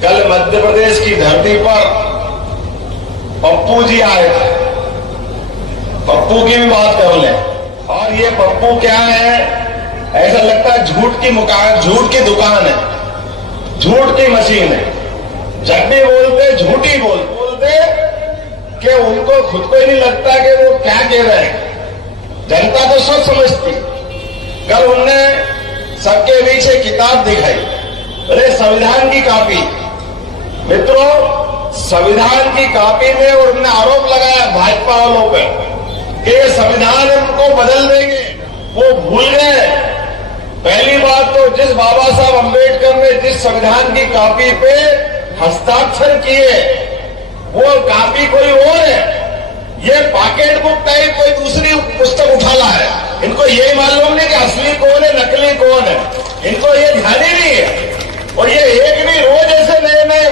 कल मध्य प्रदेश की धरती पर पप्पू जी आए थे। पप्पू की भी बात कर लें। और ये पप्पू क्या है, ऐसा लगता है झूठ की दुकान है, झूठ की मशीन है। जब भी बोलते झूठ ही बोलते कि उनको खुद को ही नहीं लगता कि वो क्या कह रहे हैं। जनता तो सब समझती। कल उनने सबके बीच एक किताब दिखाई, अरे संविधान की कॉपी। मित्रों, संविधान की कॉपी में उन्होंने आरोप लगाया भाजपा वालों पर कि ये संविधान उनको बदल देंगे। वो भूल गए। पहली बात तो जिस बाबा साहब अंबेडकर ने जिस संविधान की कॉपी पे हस्ताक्षर किए वो कॉपी कोई और है। ये पॉकेट बुक टाइप कोई दूसरी पुस्तक उठा ला है। इनको यही मालूम नहीं कि असली कौन है नकली कौन है। इनको ये ध्यान ही नहीं है। और ये एक भी रोज ऐसे नए नए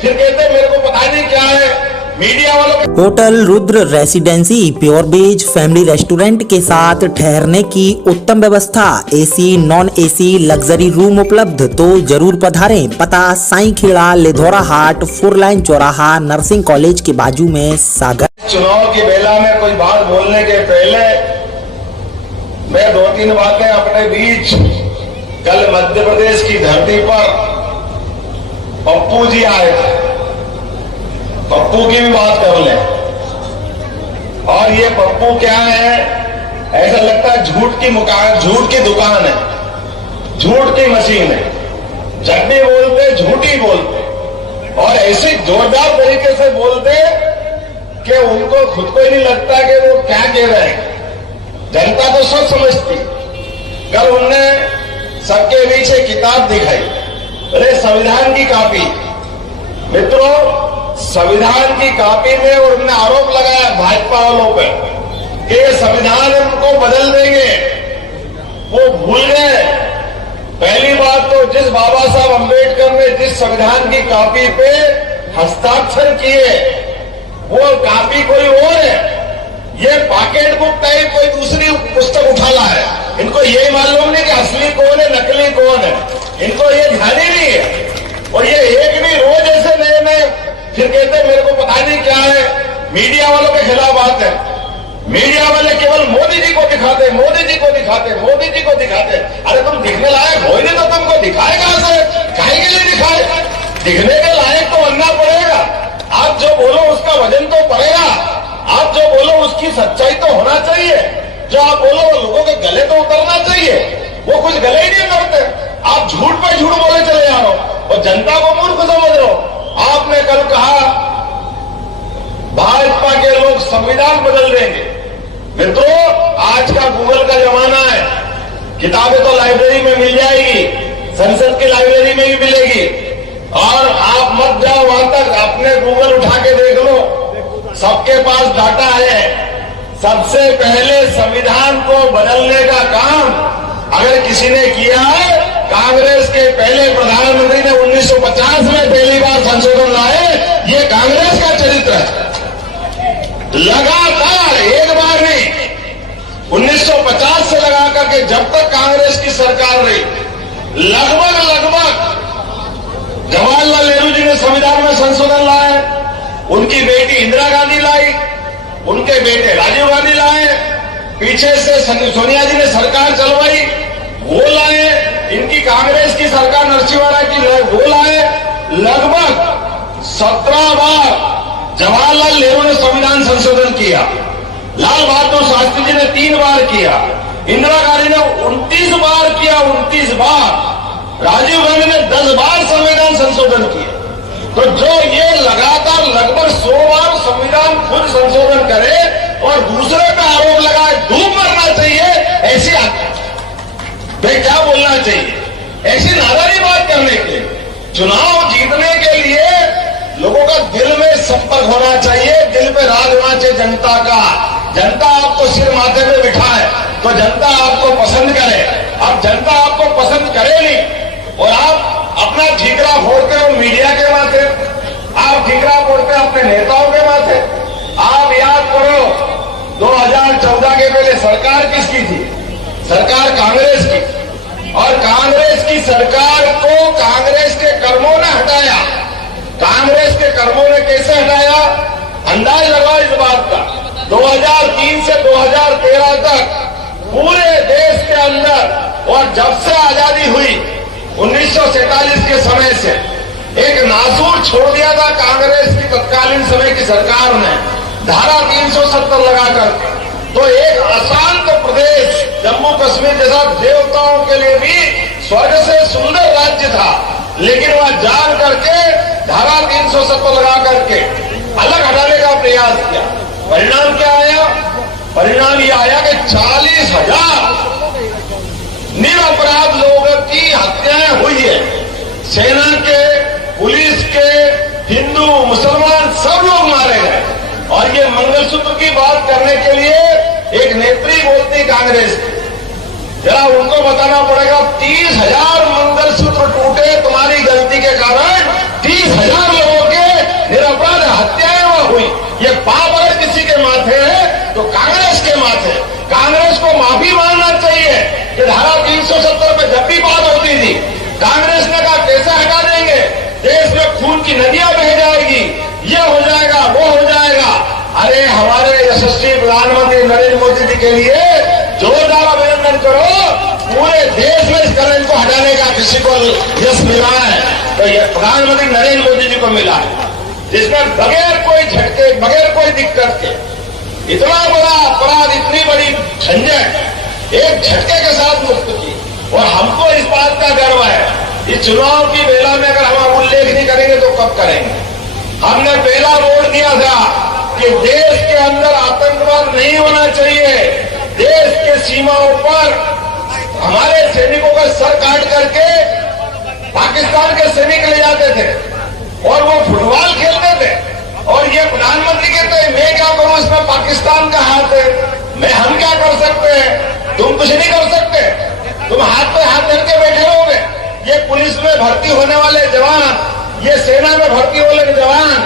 फिर कहते मेरे को पता नहीं क्या है। मीडिया वालों hotel Rudra residency pure veg family restaurant के साथ ठहरने की उत्तम व्यवस्था, AC non AC luxury room उपलब्ध, तो जरूर पधारें। पता साईं खेड़ा, लिधौरा हाट, 4 लाइन चौराहा, नर्सिंग कॉलेज के बाजू में, सागर। चुनाव की बेला में कोई बात बोलने के पहले मैं 2-3 बातें अपने बीच, कल मध्य प्रदेश की धरती पर पप्पू जी आए थे। पप्पू की भी बात कर लें। और ये पप्पू क्या है, ऐसा लगता है झूठ की दुकान है, झूठ की मशीन है। जब भी बोलते झूठ ही बोलते और ऐसे जोरदार तरीके से बोलते कि उनको खुद को ही नहीं लगता कि वो क्या कह रहे हैं। जनता तो सब समझती। कल उनने सबके बीच एक किताब दिखाई, अरे संविधान की कॉपी। मित्रों, संविधान की कॉपी में उन्होंने आरोप लगाया भाजपा वालों पर कि ये संविधान उनको बदल देंगे। वो भूल गए। पहली बात तो जिस बाबा साहब अंबेडकर ने जिस संविधान की कॉपी पे हस्ताक्षर किए वो कॉपी कोई और है। ये पॉकेट बुक टाइप कोई दूसरी पुस्तक उठा ला है। इनको यही मालूम नहीं कि असली कौन है नकली कौन है। इनको ये ध्यान ही नहीं है। और ये एक भी रोज ऐसे नए नए फिर कहते मेरे को पता नहीं क्या है। मीडिया वालों के खिलाफ बात है। मीडिया वाले केवल मोदी जी को दिखाते, मोदी जी को दिखाते, मोदी जी को दिखाते। अरे तुम दिखने लायक हो ही नहीं तो तुमको दिखाए कहां से? काहे के लिए दिखाए? दिखने के लायक तो बनना पड़ेगा। आप जो बोलो उसका वजन तो पड़ेगा। आप जो बोलो उसकी सच्चाई तो होना चाहिए। जो आप बोलो वो लोगों के गले तो उतरना चाहिए। वो कुछ गले ही नहीं करते। आप झूठ पे झूठ बोले चले जा रहे हो और जनता को मूर्ख समझ रहे हो। आपने कल कहा भाजपा के लोग संविधान बदल देंगे। मित्रों, आज का गूगल का जमाना है। किताबें तो लाइब्रेरी में मिल जाएगी, संसद की लाइब्रेरी में भी मिलेगी। और आप मत जाओ वहां तक, अपने गूगल उठा के देख लो, सबके पास डाटा है। सबसे पहले संविधान को बदलने का काम अगर किसी ने किया है, कांग्रेस के पहले प्रधानमंत्री ने 1950 में पहली बार संशोधन लाए। ये कांग्रेस का चरित्र है। लगातार एक बार नहीं, 1950 से लगा करके जब तक कांग्रेस की सरकार रही, लगभग जवाहरलाल नेहरू जी ने संविधान में संशोधन लाए। उनकी बेटी इंदिरा गांधी लाई, उनके बेटे राजीव गांधी लाए, पीछे से सोनिया जी ने सरकार चलवाई, वो लाए। इनकी कांग्रेस की सरकार नरसिम्हा की वो लाए। लगभग 17 बार जवाहरलाल नेहरू ने संविधान संशोधन किया। लाल बहादुर शास्त्री जी ने 3 बार किया। इंदिरा गांधी ने 29 बार किया, 29 बार। राजीव गांधी ने 10 बार संविधान संशोधन किया। तो जो ये लगातार लगभग 100 बार संविधान खुद संशोधन करे और दूसरे पे आरोप लगाए, डूब मरना चाहिए, ऐसी क्या बोलना चाहिए? ऐसी नादानी बात करने के चुनाव जीतने के लिए लोगों का दिल में संपर्क होना चाहिए, दिल पे राज होना चाहिए जनता का। जनता आपको सिर माथे पे बिठाए तो जनता आपको पसंद करे। अब जनता आपको पसंद करे नहीं और आप अपना ठीकरा फोड़ते हो मीडिया के माथे, आप ठीकरा फोड़ते हो अपने नेताओं के माथे। आप याद करो 2014 के पहले सरकार किसकी थी? सरकार कांग्रेस की। और कांग्रेस की सरकार को कांग्रेस के कर्मों ने हटाया। कैसे हटाया? अंदाज लगाओ इस बात का। 2003 से 2013 तक पूरे देश के अंदर और जब से आजादी हुई 1947 के समय से एक नासूर छोड़ दिया था कांग्रेस की तत्कालीन समय की सरकार ने धारा 370 लगाकर। तो एक अशांत प्रदेश जम्मू कश्मीर जैसा देवताओं के लिए भी स्वर्ग से सुंदर राज्य था, लेकिन वह जान करके धारा 370 लगा करके अलग हटाने का प्रयास किया। परिणाम क्या आया? परिणाम यह आया कि 40,000 निरपराध लोगों की हत्याएं हुई है। सेना के, पुलिस के, हिंदू मुसलमान सब लोग मारे गए। और ये मंगलसूत्र की बात करने के लिए एक नेत्री बोलती कांग्रेस की, जरा उनको बताना पड़ेगा 30,000 मंगलसूत्र टूटे तुम्हारी गलती के कारण। 30,000 लोगों के निरपराध हत्याएं हुई। ये पाप अगर किसी के माथे है तो कांग्रेस के माथे। कांग्रेस को माफी मांगना चाहिए कि धारा 370 पे जब भी बात होती थी कांग्रेस ने कहा कैसे हटा देंगे, देश में खून की नदियां बह जाएगी, ये हो जाएगा, वो हो जाएगा। अरे हमारे यशस्वी प्रधानमंत्री नरेंद्र मोदी जी के लिए जोरदार अभिनंदन करो। पूरे देश में इस कलंक को हटाने का किसी को यश मिला है तो ये प्रधानमंत्री नरेंद्र मोदी जी को मिला है, जिसमें बगैर कोई झटके, बगैर कोई दिक्कत के इतना बड़ा अपराध, इतनी बड़ी झंझट एक झटके के साथ मुक्त की। और हमको इस बात का गर्व है। इस चुनाव की बेला में अगर हम उल्लेख नहीं करेंगे तो कब करेंगे? हमने बेला बोल दिया था कि देश के अंदर आतंकवाद नहीं होना चाहिए। देश के सीमाओं पर हमारे सैनिकों का सर काट करके पाकिस्तान के सैनिक ले जाते थे और वो फुटबॉल खेलते थे। और ये प्रधानमंत्री कहते हैं मैं क्या करूं, इसमें पाकिस्तान का हाथ है, हम क्या कर सकते हैं? तुम कुछ नहीं कर सकते, तुम हाथ पे हाथ धर के बैठे रहोगे। ये पुलिस में भर्ती होने वाले जवान, ये सेना में भर्ती होने वाले जवान,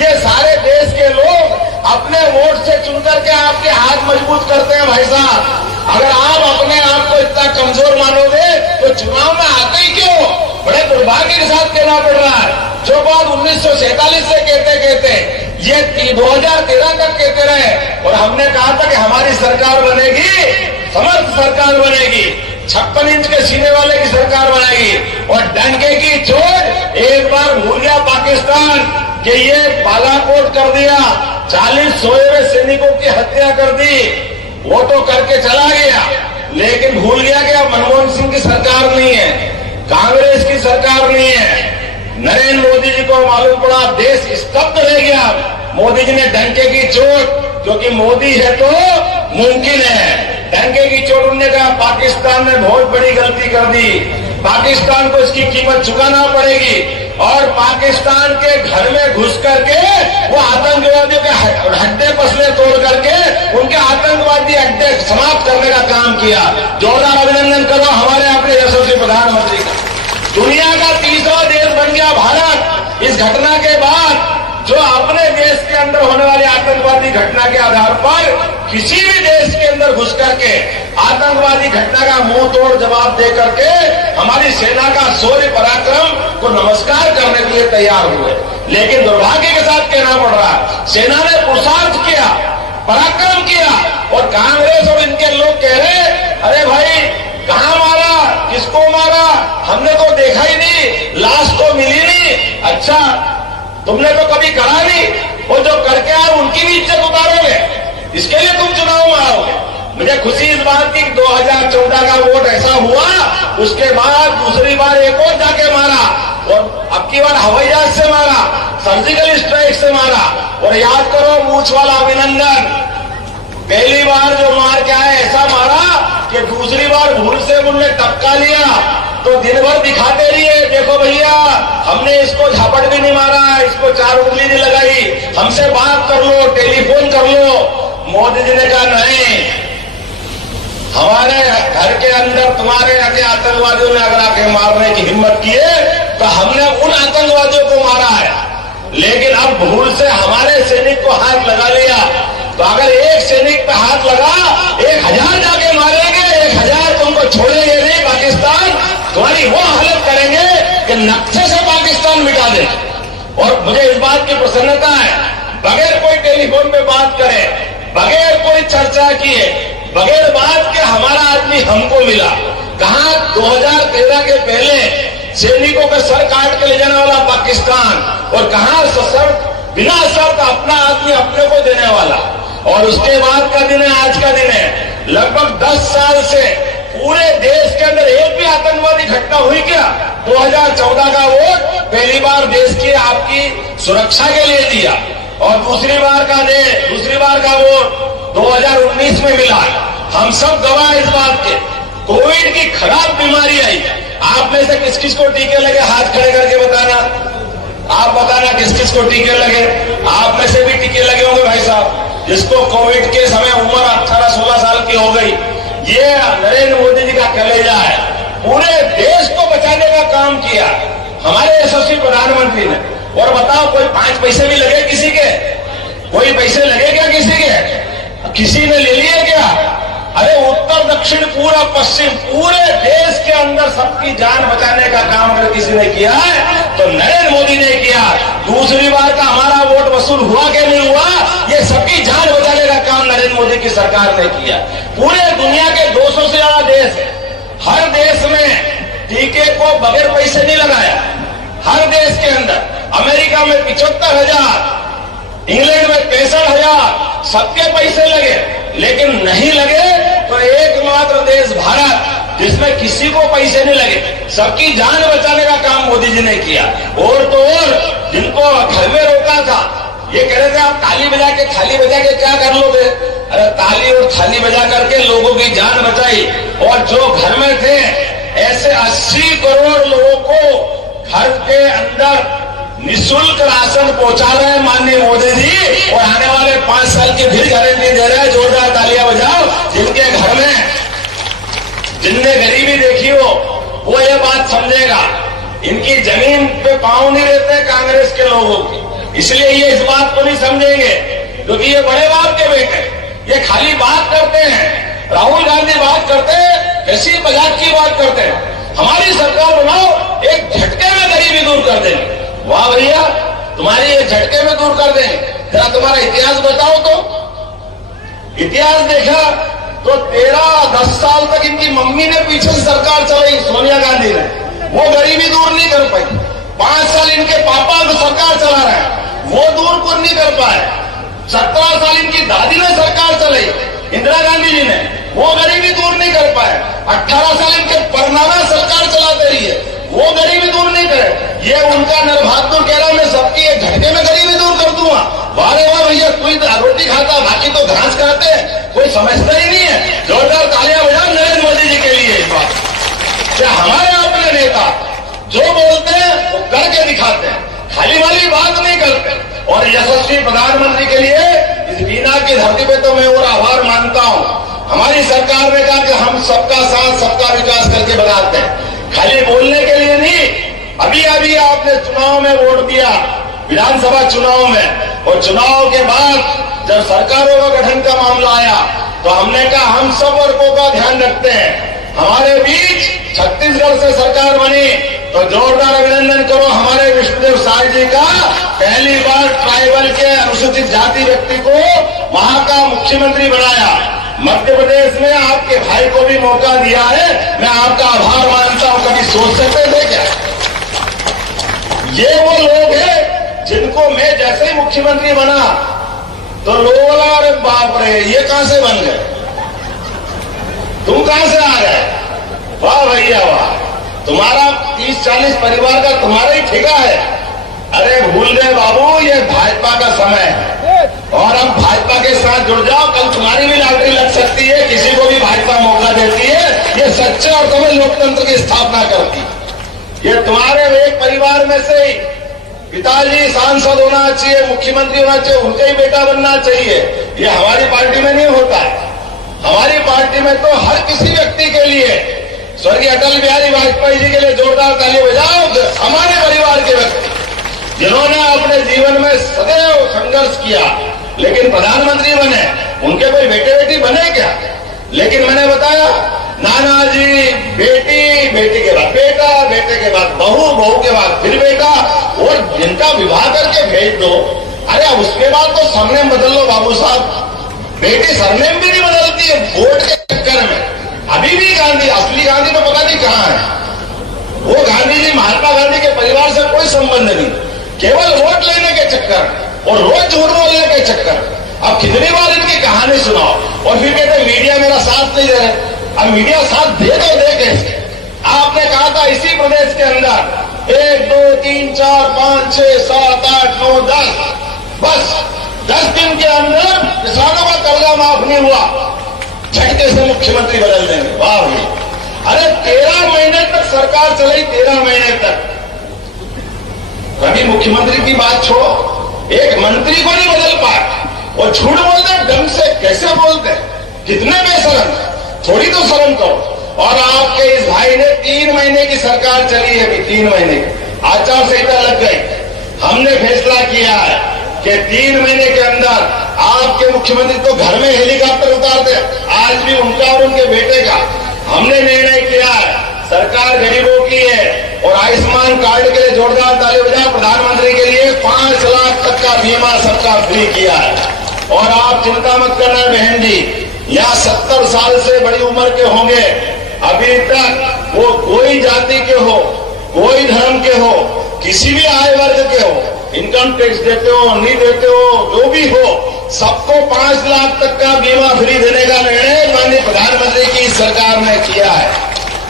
ये सारे देश के लोग अपने वोट से चुन करके आपके हाथ मजबूत करते हैं। भाई साहब, अगर आप अपने आप को इतना कमजोर मानोगे तो चुनाव में आते ही क्यों? बड़े दुर्भाग्य के साथ कहना पड़ रहा है। जो बात 1947 से कहते ये 2013 तक कहते रहे और हमने कहा था कि हमारी सरकार बनेगी, समर्थ सरकार बनेगी, 56 इंच के सीने वाले की सरकार बनेगी। और डंके की चोट एक बार भूल गया पाकिस्तान कि ये बालाकोट कर दिया, 40 सोए हुए सैनिकों की हत्या कर दी, वो तो करके चला गया, लेकिन भूल गया कि अब मनमोहन सिंह की सरकार नहीं है, कांग्रेस की सरकार नहीं है। नरेंद्र मोदी जी को मालूम पड़ा, देश स्तब्ध रह गया। मोदी जी ने डंके की चोट, क्योंकि मोदी है तो मुमकिन है, डंके की चोट उन्होंने कहा पाकिस्तान ने बहुत बड़ी गलती कर दी, पाकिस्तान को इसकी कीमत चुकाना पड़ेगी। और पाकिस्तान के घर में घुस करके वो आतंकवादियों के हड्डे पसले तोड़ करके उनके आतंकवादी अड्डे समाप्त करने का काम किया। जोरदार अभिनंदन करो हमारे अपने यशस्वी प्रधानमंत्री का। दुनिया का तीसरा देश बन गया भारत इस घटना के बाद, जो अपने देश के अंदर होने वाली आतंकवादी घटना के आधार पर किसी भी देश के अंदर घुस करके आतंकवादी घटना का मुंह तोड़ जवाब दे करके हमारी सेना का शौर्य पराक्रम को नमस्कार करने के लिए तैयार हुए। लेकिन दुर्भाग्य के साथ कहना पड़ रहा है, सेना ने पुरुषार्थ किया, पराक्रम किया, और कांग्रेस और इनके लोग कह रहे अरे भाई कहां मारा, किसको मारा, हमने तो देखा ही नहीं, लाश तो मिली नहीं। अच्छा, तुमने तो कभी करा नहीं, वो जो करके आए उनकी भी इज्जत उतारोगे, इसके लिए तुम चुनाव में आओगे। मुझे खुशी इस बात की 2014 का वोट ऐसा हुआ, उसके बाद दूसरी बार एक और जाके मारा, और अब की बार हवाई जहाज से मारा, सर्जिकल स्ट्राइक से मारा। और याद करो मूछ वाला अभिनंदन, पहली बार जो मार के आए ऐसा मारा कि दूसरी बार भूल से उन्होंने टपका लिया तो दिन भर दिखाते रहिए, देखो भैया हमने इसको झापट भी नहीं मारा, इसको 4 उंगली नहीं लगाई, हमसे बात कर लो, टेलीफोन कर लो। मोदी जी ने कहा नहीं, हमारे घर के अंदर तुम्हारे आके आतंकवादियों ने अगर आके मारने की हिम्मत की है तो हमने उन आतंकवादियों को मारा है। लेकिन अब भूल से हमारे सैनिक को हाथ लगा लिया, तो अगर एक सैनिक पे हाथ लगा 1000 जाके मारेंगे, 1000 तुमको छोड़ेंगे नहीं। पाकिस्तान तुम्हारी वो हालत करेंगे कि नक्शे से पाकिस्तान मिटा दे। और मुझे इस बात की प्रसन्नता है, बगैर कोई टेलीफोन पे बात करे, बगैर कोई चर्चा किए, बगैर बात के हमारा आदमी हमको मिला। कहा 2013 के पहले सैनिकों का सर काट के ले जाने वाला पाकिस्तान, और कहा बिना शर्त अपना आदमी अपने को देने वाला। और उसके बाद का दिन है, आज का दिन है। लगभग 10 साल से पूरे देश के अंदर एक भी आतंकवादी घटना हुई क्या? 2014 का वोट पहली बार देश की आपकी सुरक्षा के लिए दिया, और दूसरी बार का वोट 2019 में मिला। हम सब गवाह इस बात के। कोविड की खराब बीमारी आई, आप में से किस किस को टीके लगे? हाथ खड़े करके बताना, आप बताना किस किस को टीके लगे। आप में से भी टीके लगे होंगे भाई साहब, जिसको कोविड के समय उम्र 18-16 साल की हो गई। ये नरेंद्र मोदी जी का कलेजा है, पूरे देश को बचाने का काम किया हमारे यशस्वी प्रधानमंत्री ने। और बताओ, कोई 5 पैसे भी लगे किसी के? कोई पैसे लगे क्या किसी के? किसी ने ले लिए क्या? अरे उत्तर दक्षिण पूरा पश्चिम पूरे देश के अंदर सबकी जान बचाने का काम अगर किसी ने किया है तो नरेंद्र मोदी ने किया। दूसरी बार का हमारा वोट वसूल हुआ कि नहीं हुआ? ये सबकी जान बचाने का काम नरेंद्र मोदी की सरकार ने किया। पूरे दुनिया के 200 से ज्यादा देश है, हर देश में टीके को बगैर पैसे नहीं लगाया। हर देश के अंदर, अमेरिका में 75,000, इंग्लैंड में 65,000, सबके पैसे लगे। लेकिन नहीं लगे तो एकमात्र देश भारत, जिसमें किसी को पैसे नहीं लगे, सबकी जान बचाने का काम मोदी जी ने किया। और तो और जिनको घर में रोका था, ये कह रहे थे आप ताली बजा के थाली बजा के क्या कर लोगे? अरे ताली और थाली बजा करके लोगों की जान बचाई। और जो घर में थे ऐसे 80 करोड़ लोगों को घर के अंदर निःशुल्क राशन पहुंचा रहे हैं माननीय मोदी जी, और आने वाले 5 साल की फिर गारंटी दे रहे हैं। जोरदार तालियां बजाओ जिनके घर में, जिनने गरीबी देखी हो वो ये बात समझेगा। इनकी जमीन पे पांव नहीं रहते कांग्रेस के लोगों की, इसलिए ये इस बात को नहीं समझेंगे, क्योंकि ये बड़े बाप के बेटे, ये खाली बात करते हैं। राहुल गांधी बात करते हैं, ऐसी मजाक की बात करते हैं। हमारी सरकार बनाओ, एक झटके में गरीबी दूर कर देंगे। वाह भैया, तुम्हारी एक झटके में दूर कर देंगे। जरा तुम्हारा इतिहास बताओ तो। इतिहास देखा तो 13-10 साल तक इनकी मम्मी ने पीछे से सरकार चलाई, सोनिया गांधी ने, वो गरीबी दूर नहीं कर पाई। 5 साल इनके पापा तो सरकार चला रहे हैं, वो दूर नहीं कर पाए। 17 साल इनकी दादी ने सरकार चलाई, इंदिरा गांधी जी ने, वो गरीबी दूर नहीं कर पाए। 18 साल इनके परनामा सरकार चलाते रही है, वो गरीबी दूर नहीं करे। ये उनका नरभातुर कह रहा मैं सबकी एक झटके में गरीबी दूर कर दूंगा। वारे वाह भैया, कोई रोटी खाता बाकी तो घास खाते, कोई समझता ही नहीं है। जोरदार तालियां बजाओ नरेंद्र मोदी जी के लिए। इस बात क्या हमारे अपने नेता जो बोलते हैं वो करके दिखाते हैं, खाली वाली बात नहीं करते। और यशस्वी प्रधानमंत्री के लिए इस बीना की धरती पे तो मैं और आभार मानता हूं। हमारी सरकार ने कहा कि हम सबका साथ सबका विकास करके बनाते हैं, खाली बोलने के लिए नहीं। अभी अभी आपने चुनाव में वोट दिया, विधानसभा चुनाव में, और चुनाव के बाद जब सरकारों का गठन का मामला आया तो हमने कहा हम सब वर्गों का ध्यान रखते हैं। हमारे बीच छत्तीसगढ़ से सरकार बनी तो जोरदार अभिनंदन करो हमारे विष्णुदेव साय जी का। पहली बार ट्राइबल के अनुसूचित जाति व्यक्ति को वहां का मुख्यमंत्री बनाया। मध्य प्रदेश में आपके भाई को भी मौका दिया है, मैं आपका आभार मानता हूं। कभी सोच सकते थे क्या? ये वो लोग हैं जिनको मैं जैसे ही मुख्यमंत्री बना तो लोग बोला अरे बाप रे ये कहां से बन गए, तुम कहां से आ गए? वाह भैया वाह, तुम्हारा 30-40 परिवार का तुम्हारा ही ठेका है। अरे भूल गए बाबू, ये भाजपा का समय है और अब भाजपा के साथ जुड़ जाओ। कल तुम्हारी भी लॉटरी लग सकती है, किसी को भी भाजपा मौका देती है। ये सच्चे और तुम्हें लोकतंत्र की स्थापना करती। ये तुम्हारे एक परिवार में से ही पिताजी सांसद होना चाहिए, मुख्यमंत्री होना चाहिए, उनका ही बेटा बनना चाहिए। ये हमारी पार्टी में नहीं होता है। हमारी पार्टी में तो हर किसी व्यक्ति के लिए, स्वर्गीय अटल बिहारी वाजपेयी जी के लिए जोरदार ताली बजाओ। हमारे परिवार के व्यक्ति जिन्होंने अपने जीवन में सदैव संघर्ष किया लेकिन प्रधानमंत्री बने, उनके कोई बेटे बेटी बने क्या? लेकिन मैंने बताया नाना जी, बेटी, बेटी के बाद बेटा, बेटे के बाद बहू, बहू के बाद फिर बेटा, और उनका विवाह करके भेज दो। अरे अब उसके बाद तो सरनेम बदल लो बाबू साहब। बेटी सरनेम भी नहीं बदलती है वोट के चक्कर में। अभी भी गांधी, असली गांधी तो पता नहीं कहां है। वो गांधी जी, महात्मा गांधी के परिवार से कोई संबंध नहीं, केवल वोट लेने के चक्कर और रोज झूठ बोलने के चक्कर। अब कितनी बार इनकी कहानी सुनाओ और फिर कहते मीडिया मेरा साथ नहीं दे रहे। अब मीडिया साथ दे तो दे कैसे? आपने कहा था इसी प्रदेश के अंदर 1 2 3 4 5 6 7 8 9 10, बस 10 दिन के अंदर किसानों का कर्जा माफ नहीं हुआ, झटके से मुख्यमंत्री बदल देंगे। वाह भाई! अरे 13 महीने तक सरकार चली, 13 महीने तक। कभी मुख्यमंत्री की बात छोड़ो, एक मंत्री को नहीं बदल पाए और झूठ बोलते ढंग से कैसे बोलते? कितने बेशरम, थोड़ी तो शर्म करो। और आपके इस भाई ने 3 महीने की सरकार चली है, अभी 3 महीने की आचार संहिता लग गई। हमने फैसला किया है कि 3 महीने के अंदर आपके मुख्यमंत्री तो घर में हेलीकॉप्टर उतार दे, आज भी उनका और उनके बेटे का। हमने निर्णय किया है, सरकार गरीबों की है और आयुष्मान कार्ड के लिए जोरदार ताली बजाएं। प्रधानमंत्री के लिए 5 लाख तक का बीमा सबका फ्री किया है। और आप चिंता मत करना बहन जी, यहाँ 70 साल से बड़ी उम्र के होंगे, अभी तक वो कोई जाति के हो, कोई धर्म के हो, किसी भी आय वर्ग के हो, इनकम टैक्स देते हो नहीं देते हो, जो भी हो, सबको 5 लाख तक का बीमा फ्री देने का निर्णय माननीय प्रधानमंत्री की सरकार ने किया है।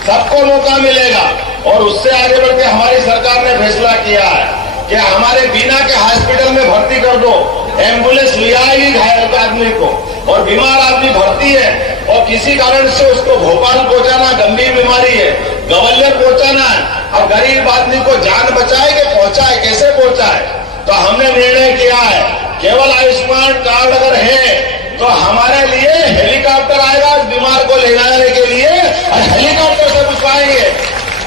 सबको मौका मिलेगा। और उससे आगे बढ़ के हमारी सरकार ने फैसला किया है कि हमारे बीना के हॉस्पिटल में भर्ती कर दो, एम्बुलेंस ले आएगी घायल आदमी को, और बीमार आदमी भर्ती है और किसी कारण से उसको भोपाल पहुंचाना, गंभीर बीमारी है, ग्वालियर पहुंचाना है, अब गरीब आदमी को जान बचाए कि पहुंचाए, कैसे पहुंचाए? तो हमने निर्णय किया है केवल आयुष्मान कार्ड अगर है तो हमारे लिए हेलीकॉप्टर आएगा इस बीमार को ले जाने के लिए, और हेलीकॉप्टर से पहुंचाएंगे।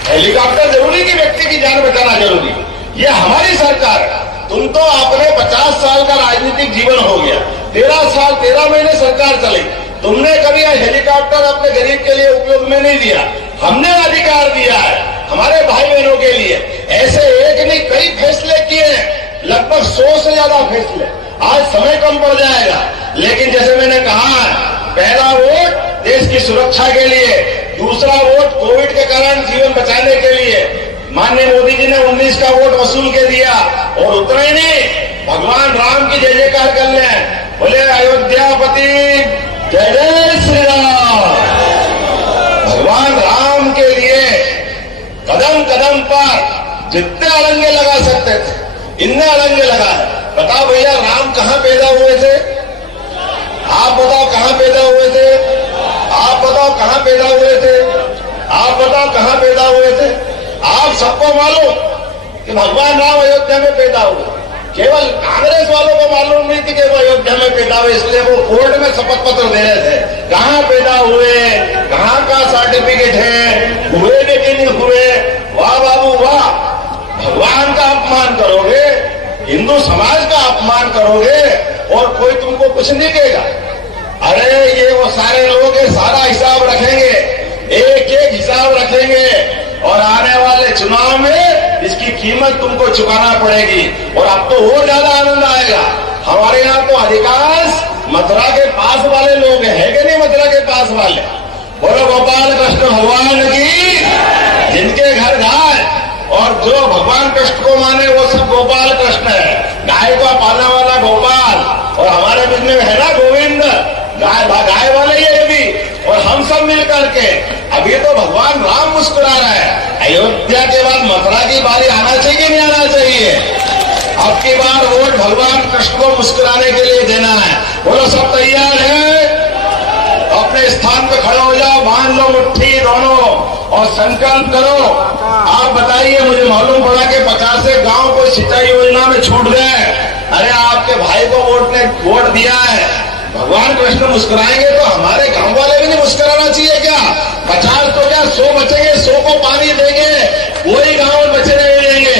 हेलीकॉप्टर जरूरी कि व्यक्ति की जान बचाना जरूरी, ये हमारी सरकार है। तुम तो अपने 50 साल का राजनीतिक जीवन हो गया, 13 साल 13 महीने सरकार चली, तुमने कभी हेलीकॉप्टर अपने गरीब के लिए उपयोग में नहीं दिया। हमने अधिकार दिया है हमारे भाई बहनों के लिए। ऐसे एक नहीं कई फैसले किए हैं, लगभग 100 से ज्यादा फैसले। आज समय कम पड़ जाएगा, लेकिन जैसे मैंने कहा है, पहला वोट देश की सुरक्षा के लिए, दूसरा वोट कोविड के कारण जीवन बचाने के लिए। माननीय मोदी जी ने 19 का वोट वसूल के दिया, और उतना ही नहीं, भगवान राम की जय जयकार कर ले, बोले अयोध्यापति जय जय श्री राम। भगवान राम के लिए कदम कदम पर जितने अड़ंगे लगा सकते थे इनने अड़ंगे लगाए। बताओ भैया, राम कहां पैदा हुए थे? आप बताओ कहां पैदा हुए थे? आप बताओ कहां पैदा हुए थे? आप बताओ कहां पैदा हुए थे? आप सबको मालूम कि भगवान राम अयोध्या में पैदा हुए, केवल कांग्रेस वालों को मालूम नहीं थी कि वो अयोध्या में पैदा हुए, इसलिए वो कोर्ट में शपथ पत्र दे रहे थे। कहां पैदा हुए, कहां का सर्टिफिकेट है, हुए कि नहीं हुए? वाह बाबू वाह! भगवान का अपमान करोगे, हिंदू समाज का अपमान करोगे और कोई तुमको कुछ नहीं कहेगा। अरे ये वो सारे लोग सारा हिसाब रखेंगे, एक एक हिसाब रखेंगे, और आने वाले चुनाव में इसकी कीमत तुमको चुकाना पड़ेगी। और अब तो और ज्यादा आनंद आएगा। हमारे यहाँ तो अधिकांश मथुरा के पास वाले लोग हैं कि नहीं? मथुरा के पास वाले, बोलो गोपाल कृष्ण भगवान की, जिनके घर गाय और जो भगवान कृष्ण को माने वो सब गोपाल कृष्ण है। गाय को पालने वाला गोपाल, और हमारे बीच में है ना गोविंद, गाय वाले ये भी, और हम सब मिलकर के। अभी तो भगवान राम मुस्कुरा रहा है, अयोध्या के बाद मथुरा की बारी आना चाहिए नहीं आना चाहिए? अब की बार वोट भगवान कृष्ण को मुस्कुराने के लिए देना है। बोलो सब तैयार है? अपने स्थान पे खड़े हो जाओ, बांध लो मुट्ठी दोनों और संकल्प करो। आप बताइए, मुझे मालूम पड़ा कि 50 से गांव को सिंचाई योजना में छूट गए। अरे आपके भाई को वोट दिया है, भगवान कृष्ण मुस्कुराएंगे तो हमारे गांव वाले भी नहीं मुस्कुराना चाहिए क्या? 50 तो क्या 100 बचेंगे, 100 को पानी देंगे, कोई गांव बचे नहीं देंगे।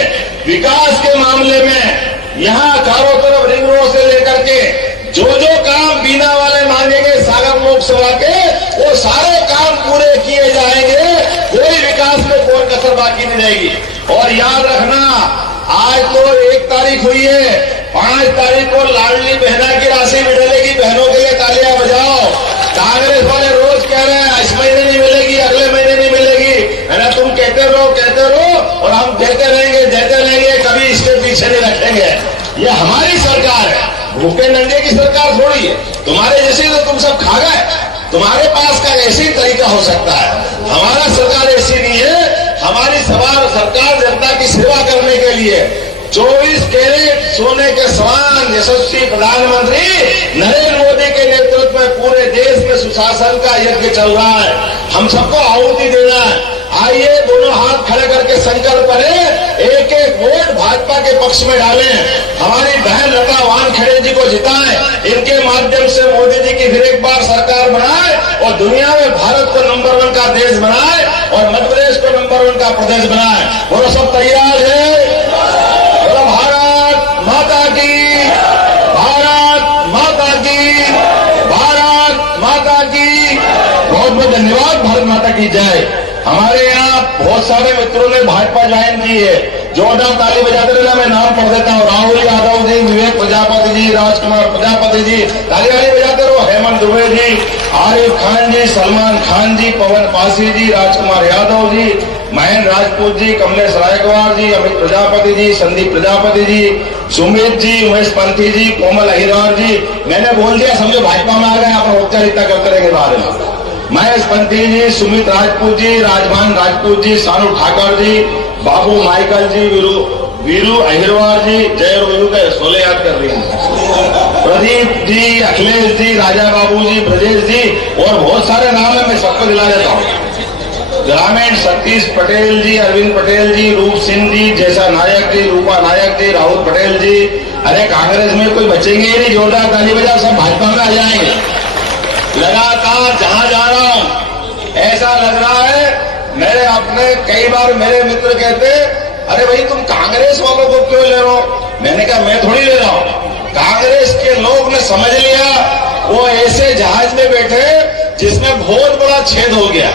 विकास के मामले में यहाँ चारों तरफ रिंग रोड से लेकर के जो काम बीना वाले मांगेंगे सागर लोकसभा के, वो सारे काम पूरे किए जाएंगे, कोई विकास में कोई कसर बाकी नहीं रहेगी। और याद रखना, आज तो 1 तारीख हुई है, 5 तारीख को लाडली बहना की राशि मिलेगी। बहनों के लिए तालियां बजाओ। कांग्रेस वाले रोज कह रहे हैं इस महीने नहीं मिलेगी, अगले महीने नहीं मिलेगी, है ना। तुम कहते रहो और हम देते रहेंगे, कभी इसके पीछे नहीं रखेंगे। ये हमारी सरकार है, भूखे नंगे की सरकार थोड़ी है। तुम्हारे जैसे तो तुम सब खा गए, तुम्हारे पास का ऐसी तरीका हो सकता है। हमारा सरकार ऐसी नहीं है। हमारी सरकार जनता की सेवा करने के लिए 24 कैरेट सोने के समान यशस्वी प्रधानमंत्री नरेंद्र मोदी के नेतृत्व में पूरे देश में सुशासन का यज्ञ चल रहा है। हम सबको आहुति देना है। आइए दोनों हाथ खड़े करके संकल्प करें, एक एक वोट भाजपा के पक्ष में डालें। हमारी बहन लता वानखेड़े जी को जिताएं। इनके माध्यम से मोदी जी की फिर एक बार सरकार बनाए और दुनिया में भारत को नंबर 1 का देश बनाए और मध्य प्रदेश को नंबर 1 का प्रदेश बनाए। वो सब तैयार है। बोलो भारत माता की, भारत माता की, भारत माता की। बहुत बहुत धन्यवाद। भारत माता की जय। हमारे यहाँ बहुत सारे मित्रों ने भाजपा ज्वाइन की है। जोरदार ताली बजाते रहना। मैं नाम पढ़ देता हूँ। राहुल यादव जी, विवेक प्रजापति जी, राजकुमार प्रजापति जी, ताली बजाते रहो। हेमंत दुबे जी, आरिफ खान जी, सलमान खान जी, पवन पासी जी, राजकुमार यादव जी, महेंद्र राजपूत जी, कमलेश रायकवाड़ जी, अमित प्रजापति जी, संदीप प्रजापति जी, सुमित जी, उमेश पंथी जी, कोमल अहिरवार जी। मैंने बोल दिया समझो भाजपा में आ गए। आप औपचारिकता करते रहेंगे बारे में। महेश पंथी जी, सुमित राजपूत जी, राजभान राजपूत जी, सानू ठाकर जी, बाबू माइकल जी, वीरू अहिरवार जी, जय वीरू के सोले याद कर रही हैं, प्रदीप जी, अखिलेश जी, राजा बाबू जी, ब्रजेश जी और बहुत सारे नाम है। मैं सबको दिला देता हूँ। ग्रामीण सतीश पटेल जी, अरविंद पटेल जी, रूप सिंह जी, जैसा नायक जी, रूपा नायक जी, राहुल पटेल जी। अरे कांग्रेस में कोई बचेंगे ही नहीं। जोरदार ताली बजाओ। सब भाजपा में आ जाएंगे। लगातार जहां जा रहा हूं ऐसा लग रहा है। मेरे अपने कई बार मेरे मित्र कहते अरे भाई तुम कांग्रेस वालों को क्यों ले रहे हो। मैंने कहा मैं थोड़ी ले रहा हूं। कांग्रेस के लोग ने समझ लिया वो ऐसे जहाज में बैठे जिसमें बहुत बड़ा छेद हो गया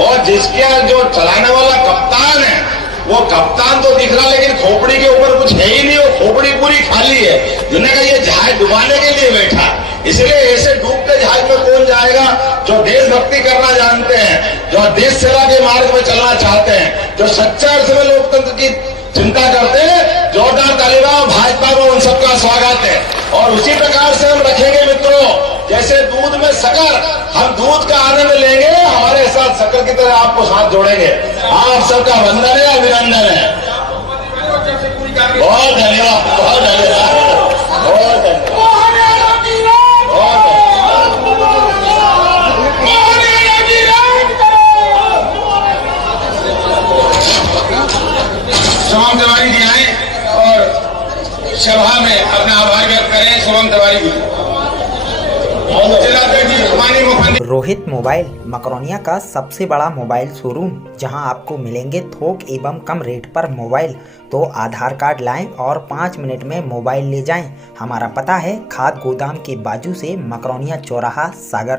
और जिसका जो चलाने वाला कप्तान है वो कप्तान तो दिख रहा लेकिन खोपड़ी के ऊपर कुछ है ही नहीं। वो खोपड़ी पूरी खाली है। जिन्होंने कहा ये जहाज डुबाने के लिए बैठा। इसलिए ऐसे डूबते जहाज में कौन जाएगा जो देशभक्ति करना जानते हैं, जो देश सेवा के मार्ग में चलना चाहते हैं, जो सच्चा अर्थ में लोकतंत्र की चिंता करते हैं। जोरदार तालिबान। भाजपा को उन सबका स्वागत है और उसी प्रकार से हम रखेंगे मित्रों। जैसे दूध में शक्कर, हम दूध का आनंद लेंगे, हमारे साथ शक्कर की तरह आपको साथ जोड़ेंगे। आप सबका वंदन है, अभिनंदन है। बहुत धन्यवाद, बहुत धन्यवाद, बहुत धन्यवाद। शुभम तिवारी जी आए और सभा में अपना आभार व्यक्त करें। शुभम तिवारी जी। रोहित मोबाइल मकरोनिया का सबसे बड़ा मोबाइल शोरूम, जहां आपको मिलेंगे थोक एवं कम रेट पर मोबाइल। तो आधार कार्ड लाएं और 5 मिनट में मोबाइल ले जाएं। हमारा पता है खाद गोदाम के बाजू से, मकरोनिया चौराहा, सागर।